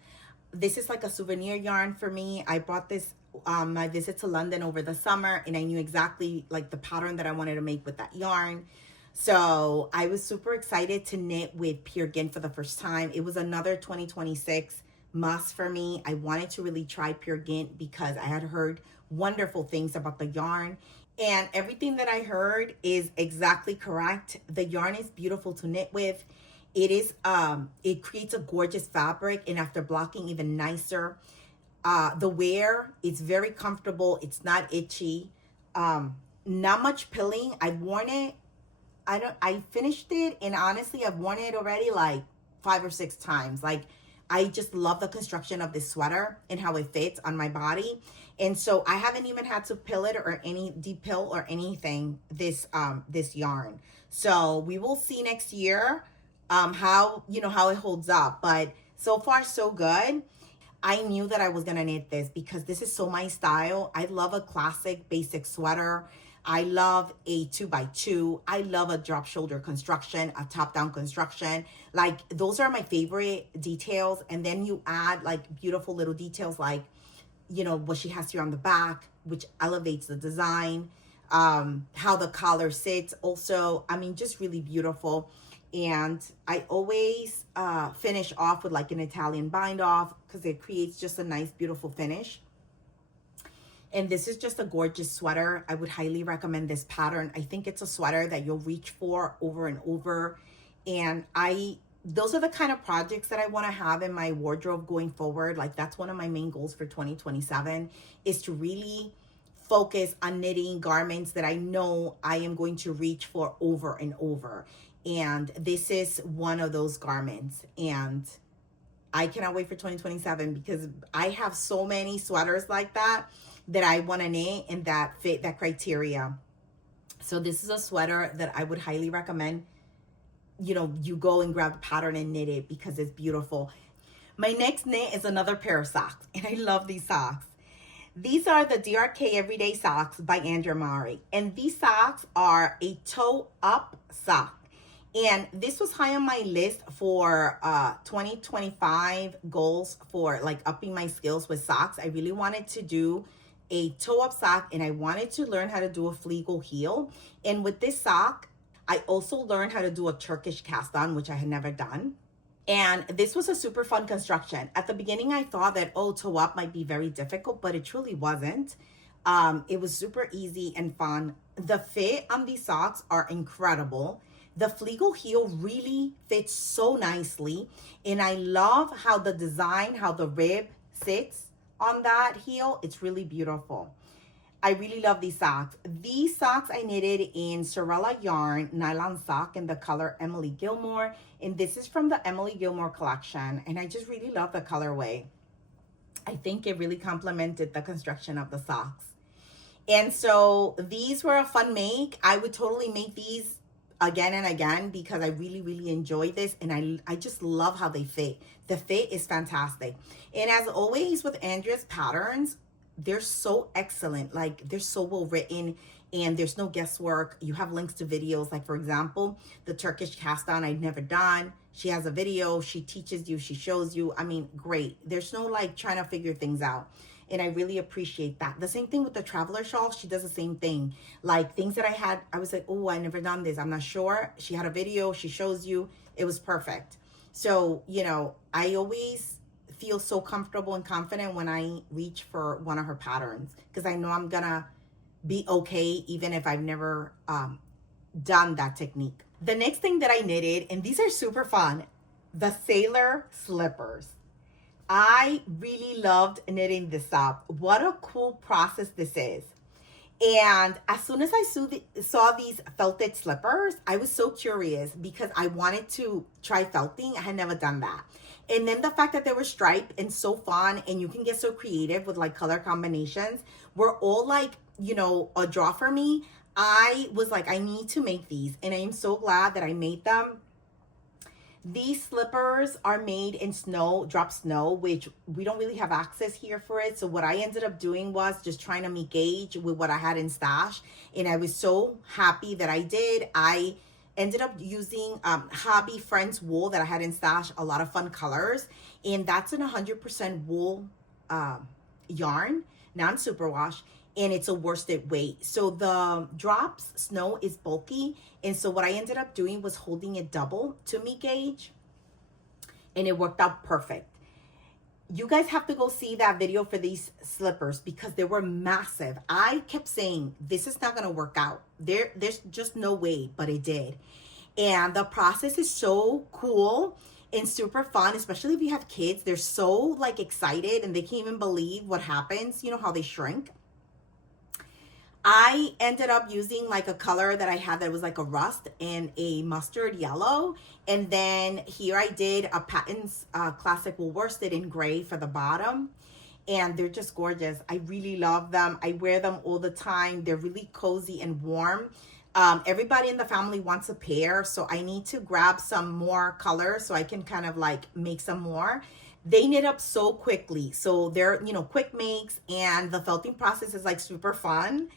This is like a souvenir yarn for me. I bought this my visit to London over the summer, and I knew exactly like the pattern that I wanted to make with that yarn. So I was super excited to knit with Peer Gynt for the first time. It was another 2026 must for me. I wanted to really try Peer Gynt because I had heard wonderful things about the yarn. And everything that I heard is exactly correct. The yarn is beautiful to knit with. It creates a gorgeous fabric, and after blocking, even nicer. The wear, it's very comfortable. It's not itchy. Not much pilling. I've worn it. I finished it, and honestly, I've worn it already like 5 or 6 times. Like, I just love the construction of this sweater and how it fits on my body. And so I haven't even had to pill it or any depill or anything, this yarn. So we will see next year how it holds up. But so far so good. I knew that I was gonna knit this because this is so my style. I love a classic basic sweater. I love a 2x2. I love a drop shoulder construction, a top down construction. Like, those are my favorite details. And then you add like beautiful little details like, what she has here on the back, which elevates the design, how the collar sits also. I mean, just really beautiful. And I always finish off with like an Italian bind off because it creates just a nice, beautiful finish. And this is just a gorgeous sweater. I would highly recommend this pattern. I think it's a sweater that you'll reach for over and over. And those are the kind of projects that I want to have in my wardrobe going forward. Like, that's one of my main goals for 2027 is to really focus on knitting garments that I know I am going to reach for over and over. And this is one of those garments. And I cannot wait for 2027 because I have so many sweaters like that I want to knit and that fit that criteria. So this is a sweater that I would highly recommend, you go and grab the pattern and knit it because it's beautiful. My next knit is another pair of socks, and I love these socks. These are the DRK Everyday Socks by Andrea Mari. And these socks are a toe up sock. And this was high on my list for 2025 goals for like upping my skills with socks. I really wanted to do a toe up sock, and I wanted to learn how to do a fleagle heel. And with this sock, I also learned how to do a Turkish cast on, which I had never done. And this was a super fun construction. At the beginning, I thought that, toe up might be very difficult, but it truly wasn't. It was super easy and fun. The fit on these socks are incredible. The fleagle heel really fits so nicely. And I love how the design, how the rib sits on that heel. It's really beautiful. I really love these socks. These socks I knitted in Sorella yarn nylon sock in the color Emily Gilmore. And this is from the Emily Gilmore collection. And I just really love the colorway. I think it really complemented the construction of the socks. And so these were a fun make. I would totally make these again and again because I really, really enjoy this. And I just love how they fit. The fit is fantastic. And as always with Andrea's patterns, they're so excellent. Like, they're so well written and there's no guesswork. You have links to videos. Like, for example, the Turkish cast on I'd never done. She has a video. She teaches you. She shows you. I mean, great. There's no like trying to figure things out. And I really appreciate that. The same thing with the Traveler Shawl. She does the same thing. Like, things that I was like, I never done this. I'm not sure. She had a video. She shows you. It was perfect. So, I always feel so comfortable and confident when I reach for one of her patterns because I know I'm gonna be okay even if I've never done that technique. The next thing that I knitted, and these are super fun, the sailor slippers. I really loved knitting this up. What a cool process this is. And as soon as I saw these felted slippers, I was so curious because I wanted to try felting. I had never done that. And then the fact that they were striped and so fun and you can get so creative with like color combinations were all like, a draw for me. I was like, I need to make these. And I am so glad that I made them. These slippers are made in drop snow, which we don't really have access here for it. So what I ended up doing was just trying to make gauge with what I had in stash. And I was so happy that I did. I ended up using Hobby Friends wool that I had in stash, a lot of fun colors. And that's an 100% wool yarn, non-superwash. and it's a worsted weight. So the drops snow is bulky, and so what I ended up doing was holding it double to me gauge, and it worked out perfect. You guys have to go see that video for these slippers because they were massive. I kept saying, this is not going to work out. There's just no way, but it did. And the process is so cool and super fun, especially if you have kids. They're so like excited and they can't even believe what happens. You know how they shrink. I ended up using like a color that I had that was like a rust and a mustard yellow. And then here I did a Patton's classic wool worsted in gray for the bottom. And they're just gorgeous. I really love them. I wear them all the time. They're really cozy and warm. Everybody in the family wants a pair, so I need to grab some more colors so I can kind of like make some more. They knit up so quickly. So they're, you know, quick makes, and the felting process is like super fun.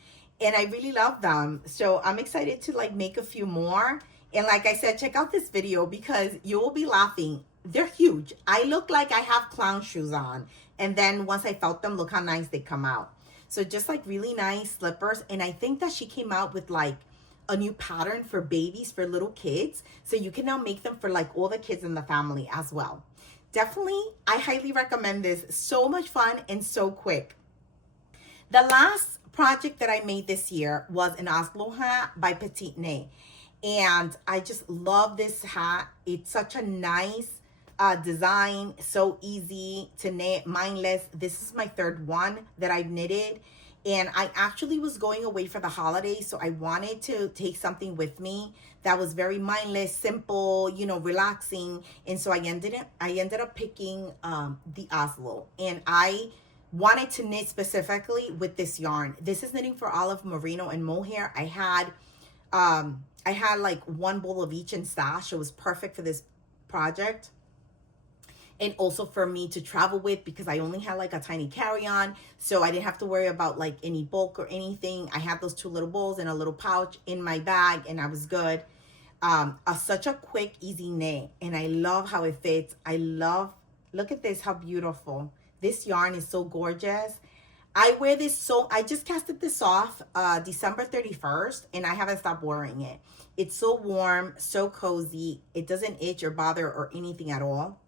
And I really love them. So I'm excited to like make a few more. And like I said, check out this video because you will be laughing. They're huge. I look like I have clown shoes on. And then once I felt them, look how nice they come out. So just like really nice slippers. And I think that she came out with like a new pattern for babies, for little kids. So you can now make them for like all the kids in the family as well. Definitely, I highly recommend this. So much fun and so quick. The last project that I made this year was an Oslo hat by Petite Knit. And I just love this hat. It's such a nice design, so easy to knit, mindless. This is my third one that I've knitted. And I actually was going away for the holidays, so I wanted to take something with me that was very mindless, simple, you know, relaxing. And so I ended up picking the Oslo. And I wanted to knit specifically with this yarn. This is knitting for olive, merino, and mohair. I had like one bowl of each in stash. It was perfect for this project. And also for me to travel with because I only had like a tiny carry-on. So I didn't have to worry about like any bulk or anything. I had those two little bowls and a little pouch in my bag and I was good. Such a quick, easy knit. And I love how it fits. Look at this, how beautiful. This yarn is so gorgeous. I wear this I just casted this off December 31st and I haven't stopped wearing it. It's so warm, so cozy. It doesn't itch or bother or anything at all.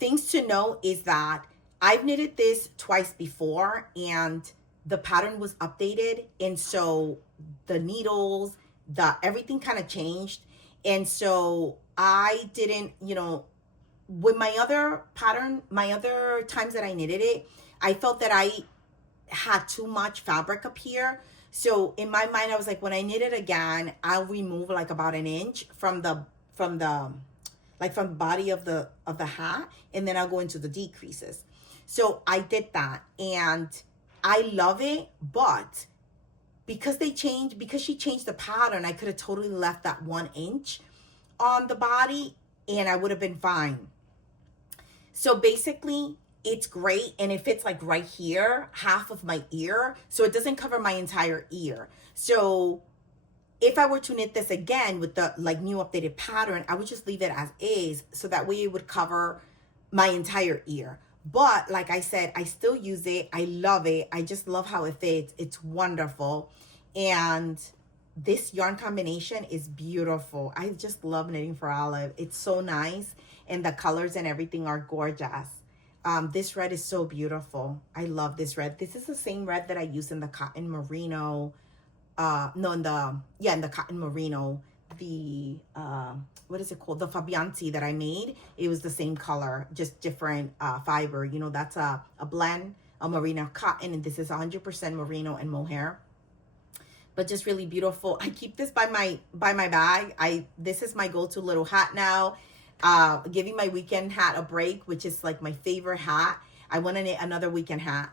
Things to know is that I've knitted this twice before and the pattern was updated. And so the needles, everything kind of changed. And so I didn't, you know, with my other pattern, my other times that I knitted it, I felt that I had too much fabric up here. So in my mind, I was like, when I knit it again, I'll remove like about an inch from the body of the hat, and then I'll go into the decreases. So I did that and I love it, but because she changed the pattern, I could have totally left that 1 inch on the body and I would have been fine. So basically it's great and it fits like right here, half of my ear. So it doesn't cover my entire ear. So if I were to knit this again with the like new updated pattern, I would just leave it as is. So that way it would cover my entire ear. But like I said, I still use it. I love it. I just love how it fits. It's wonderful. And this yarn combination is beautiful. I just love knitting for Olive. It's so nice. And the colors and everything are gorgeous. This red is so beautiful. I love this red. This is the same red that I use in the cotton merino. In the cotton merino, what is it called? The Fabienne Tee that I made. It was the same color, just different fiber. You know, that's a blend of merino cotton, and this is 100% merino and mohair. But just really beautiful. I keep this by my bag. This is my go-to little hat now. Giving my weekend hat a break, which is like my favorite hat. I want to knit another weekend hat.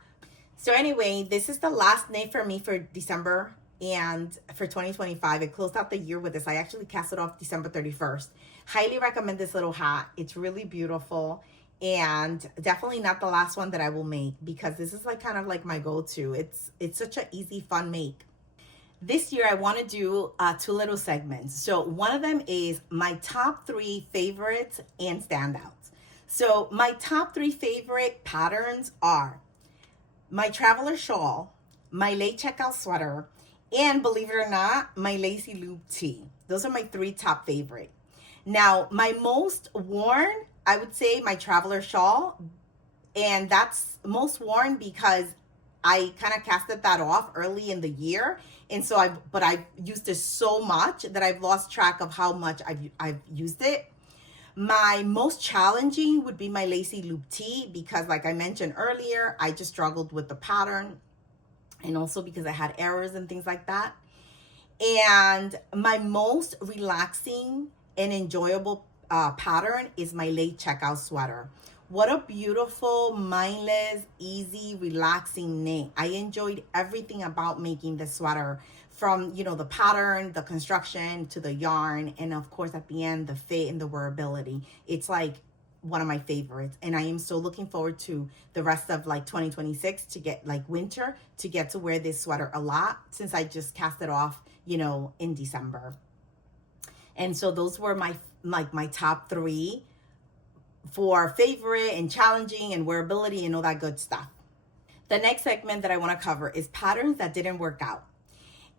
So anyway, this is the last knit for me for December and for 2025. I closed out the year with this. I actually cast it off December 31st. Highly recommend this little hat. It's really beautiful and definitely not the last one that I will make because this is like kind of like my go-to. It's such an easy, fun make. This year, I want to do two little segments. So one of them is my top 3 favorites and standouts. So my top 3 favorite patterns are my Traveler Shawl, my late checkout sweater, and believe it or not, my Lacey Loop Tee. Those are my 3 top favorite. Now, my most worn, I would say my Traveler Shawl, and that's most worn because I kind of casted that off early in the year. And so I've used it so much that I've lost track of how much I've used it. My most challenging would be my Lacey Loop Tee because, like I mentioned earlier, I just struggled with the pattern, and also because I had errors and things like that. And my most relaxing and enjoyable pattern is my late checkout sweater. What a beautiful, mindless, easy, relaxing knit. I enjoyed everything about making the sweater, from, you know, the pattern, the construction, to the yarn, and of course at the end, the fit and the wearability. It's like one of my favorites, and I am so looking forward to the rest of like 2026 to get like winter, to get to wear this sweater a lot, since I just cast it off, you know, in December. And so those were my top 3 for favorite and challenging and wearability and all that good stuff. The next segment that I want to cover is patterns that didn't work out.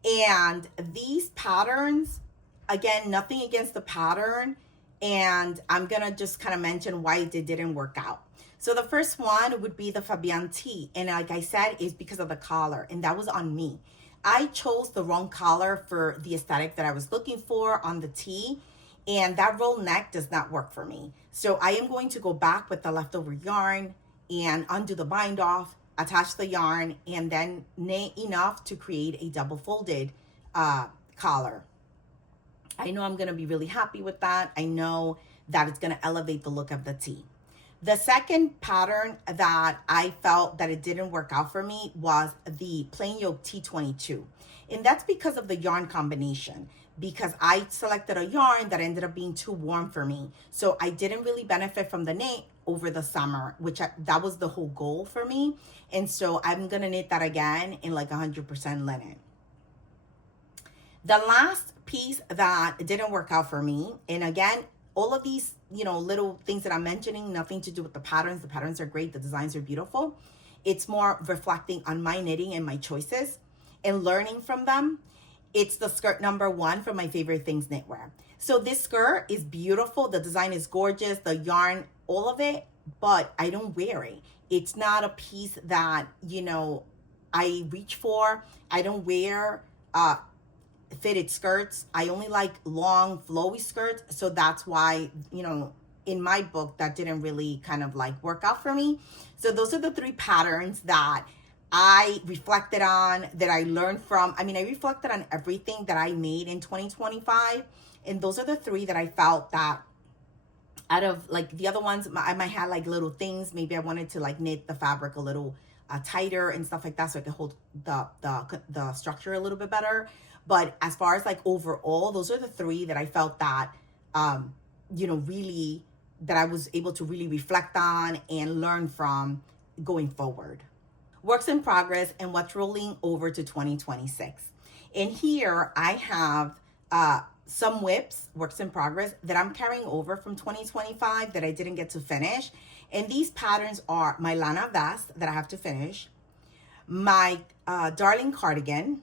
And these patterns, again, nothing against the pattern, and I'm gonna just kind of mention why it didn't work out. So the first one would be the Fabienne Tee, and like I said, is because of the collar, and that was on me. I chose the wrong collar for the aesthetic that I was looking for on the tee, and that roll neck does not work for me. So I am going to go back with the leftover yarn and undo the bind off, attach the yarn, and then knit enough to create a double folded collar. I know I'm gonna be really happy with that. I know that it's gonna elevate the look of the tee. The second pattern that I felt that it didn't work out for me was the plain yoke T22. And that's because of the yarn combination, because I selected a yarn that ended up being too warm for me. So I didn't really benefit from the knit over the summer, that was the whole goal for me. And so I'm gonna knit that again in like 100% linen. The last piece that didn't work out for me, and again, all of these, you know, little things that I'm mentioning, nothing to do with the patterns. The patterns are great. The designs are beautiful. It's more reflecting on my knitting and my choices and learning from them. It's the skirt number 1 for my favorite things knitwear. So this skirt is beautiful. The design is gorgeous. The yarn, all of it, but I don't wear it. It's not a piece that, you know, I reach for. I don't wear fitted skirts. I only like long flowy skirts. So that's why, you know, in my book, that didn't really kind of like work out for me. So those are the 3 patterns that I reflected on, that I learned from. I mean, I reflected on everything that I made in 2025. And those are the 3 that I felt that out of like the other ones, I might have like little things. Maybe I wanted to like knit the fabric a little tighter and stuff like that, so I could hold the structure a little bit better. But as far as like overall, those are the 3 that I felt that, you know, really, that I was able to really reflect on and learn from going forward. Works in progress and what's rolling over to 2026. And here I have some whips, works in progress, that I'm carrying over from 2025 that I didn't get to finish. And these patterns are my Lana vest that I have to finish, my darling cardigan,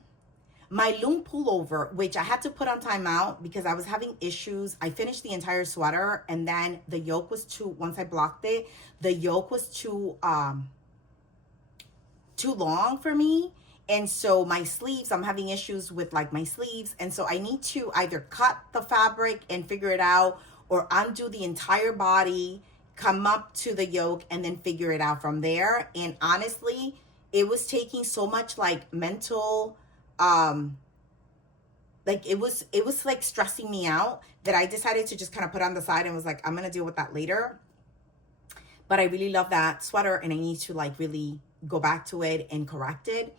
my loom pullover, which I had to put on timeout because I was having issues. I finished the entire sweater, and then the yoke was too, once I blocked it, the yoke was too long for me. And so my sleeves, I'm having issues with like my sleeves. And so I need to either cut the fabric and figure it out, or undo the entire body, come up to the yoke, and then figure it out from there. And honestly, it was taking so much like mental, like it was like stressing me out, that I decided to just kind of put on the side and was like, I'm gonna deal with that later. But I really love that sweater, and I need to like really go back to it and correct it.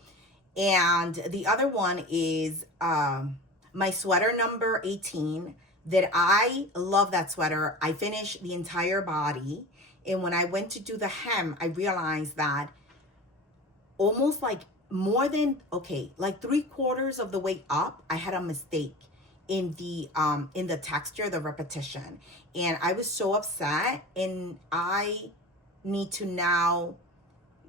And the other one is my sweater number 18, that I love that sweater. I finished the entire body, and when I went to do the hem, I realized that almost like more than, like 3/4 of the way up, I had a mistake in the texture, the repetition. And I was so upset, and I need to now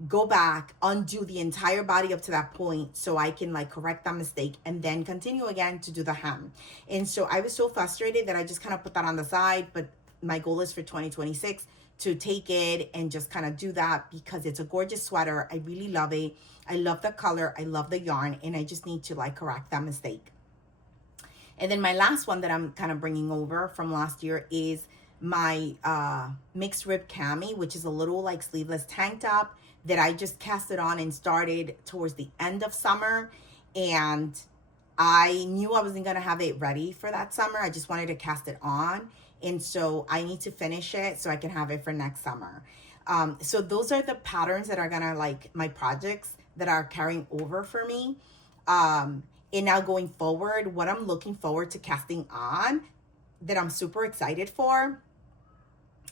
go back, undo the entire body up to that point so I can like correct that mistake and then continue again to do the hem. And so I was so frustrated that I just kind of put that on the side, but my goal is for 2026 to take it and just kind of do that because it's a gorgeous sweater. I really love it. I love the color. I love the yarn, and I just need to like correct that mistake. And then my last one that I'm kind of bringing over from last year is my mixed rib cami, which is a little like sleeveless tank top that I just cast it on and started towards the end of summer. And I knew I wasn't going to have it ready for that summer. I just wanted to cast it on. And so I need to finish it so I can have it for next summer. So those are the patterns that are going to like my projects that are carrying over for me. And now going forward, what I'm looking forward to casting on that I'm super excited for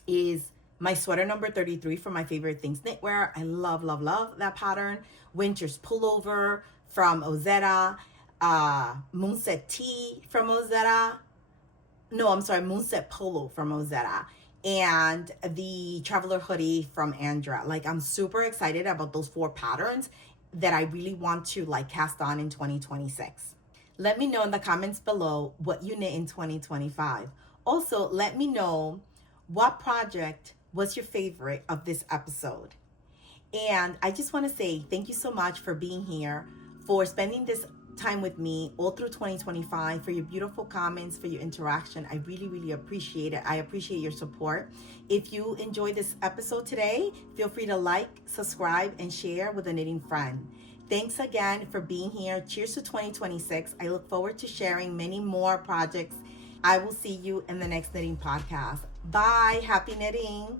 is my sweater number 33 from My Favorite Things Knitwear. I love, love, love that pattern. Winter's Pullover from Ozetta. Moonset Tee from Ozetta. No, I'm sorry, Moonset Polo from Ozetta. And the Traveler Hoodie from Andra. Like, I'm super excited about those 4 patterns that I really want to like cast on in 2026. Let me know in the comments below what you knit in 2025. Also, let me know what project was your favorite of this episode. And I just want to say thank you so much for being here, for spending this time with me all through 2025, for your beautiful comments, for your interaction. I really, really appreciate it. I appreciate your support. If you enjoyed this episode today, feel free to like, subscribe, and share with a knitting friend. Thanks again for being here. Cheers to 2026. I look forward to sharing many more projects. I will see you in the next knitting podcast. Bye. Happy knitting.